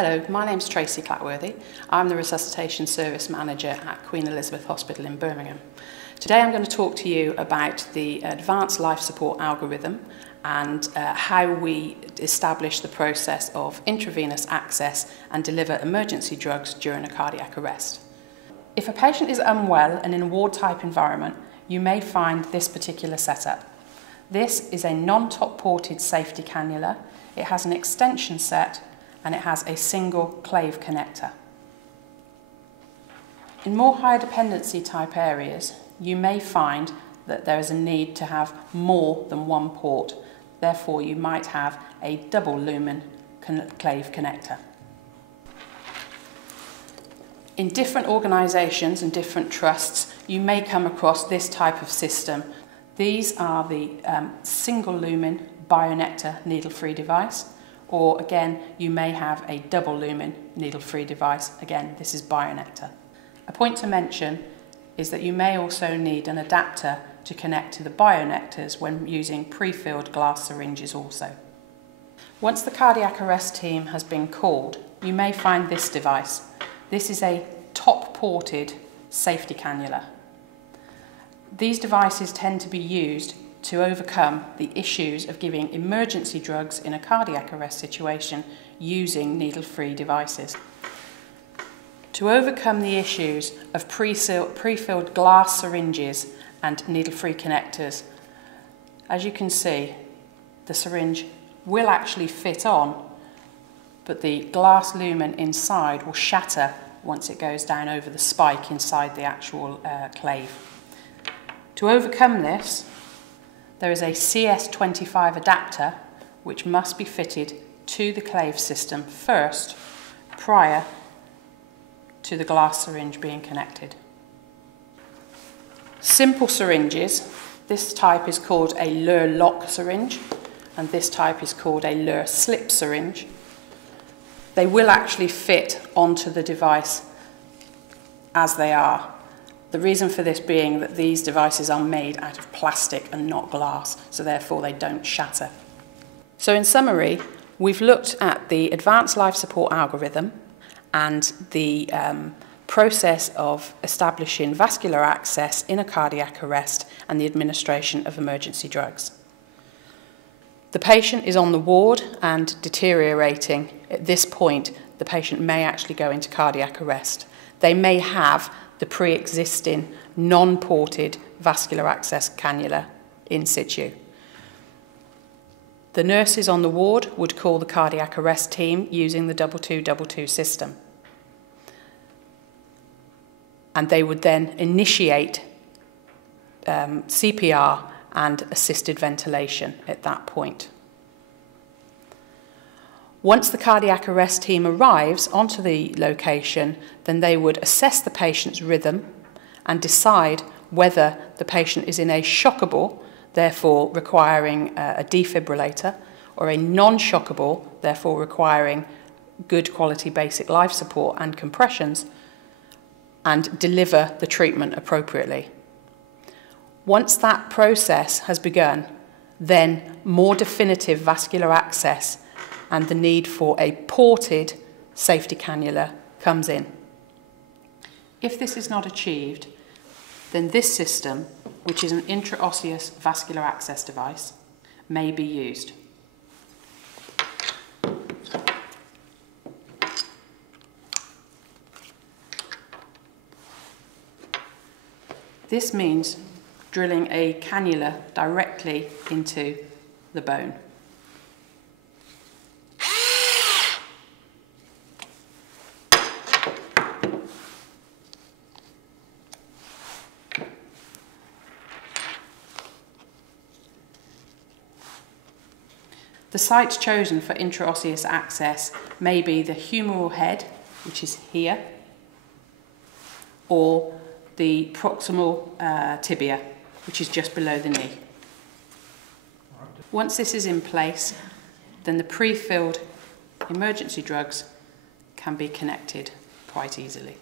Hello, my name's Tracy Clatworthy. I'm the Resuscitation Service Manager at Queen Elizabeth Hospital in Birmingham. Today I'm going to talk to you about the advanced life support algorithm and how we establish the process of intravenous access and deliver emergency drugs during a cardiac arrest. If a patient is unwell and in a ward-type environment, you may find this particular setup. This is a non-top ported safety cannula. It has an extension set and it has a single clave connector. In more high dependency type areas, you may find that there is a need to have more than one port. Therefore, you might have a double lumen clave connector. In different organisations and different trusts, you may come across this type of system. These are the single lumen BioNectar needle-free device, or again, you may have a double lumen needle-free device. Again, this is BioNectar. A point to mention is that you may also need an adapter to connect to the BioNectars when using pre-filled glass syringes also. Once the cardiac arrest team has been called, you may find this device. This is a top-ported safety cannula. These devices tend to be used to overcome the issues of giving emergency drugs in a cardiac arrest situation using needle-free devices. To overcome the issues of pre-filled glass syringes and needle-free connectors, as you can see, the syringe will actually fit on, but the glass lumen inside will shatter once it goes down over the spike inside the actual clave. To overcome this, there is a CS25 adapter which must be fitted to the clave system first prior to the glass syringe being connected. Simple syringes, this type is called a Luer lock syringe and this type is called a Luer slip syringe. They will actually fit onto the device as they are. The reason for this being that these devices are made out of plastic and not glass, so therefore they don't shatter. So in summary, we've looked at the advanced life support algorithm and the process of establishing vascular access in a cardiac arrest and the administration of emergency drugs. The patient is on the ward and deteriorating. At this point, the patient may actually go into cardiac arrest. They may have the pre-existing non-ported vascular access cannula in situ. The nurses on the ward would call the cardiac arrest team using the 2222 system. And they would then initiate CPR and assisted ventilation at that point. Once the cardiac arrest team arrives onto the location, then they would assess the patient's rhythm and decide whether the patient is in a shockable, therefore requiring a defibrillator, or a non-shockable, therefore requiring good quality basic life support and compressions, and deliver the treatment appropriately. Once that process has begun, then more definitive vascular access and the need for a ported safety cannula comes in. If this is not achieved, then this system, which is an intraosseous vascular access device, may be used. This means drilling a cannula directly into the bone. The sites chosen for intraosseous access may be the humeral head, which is here, or the proximal tibia, which is just below the knee. Once this is in place, then the pre-filled emergency drugs can be connected quite easily.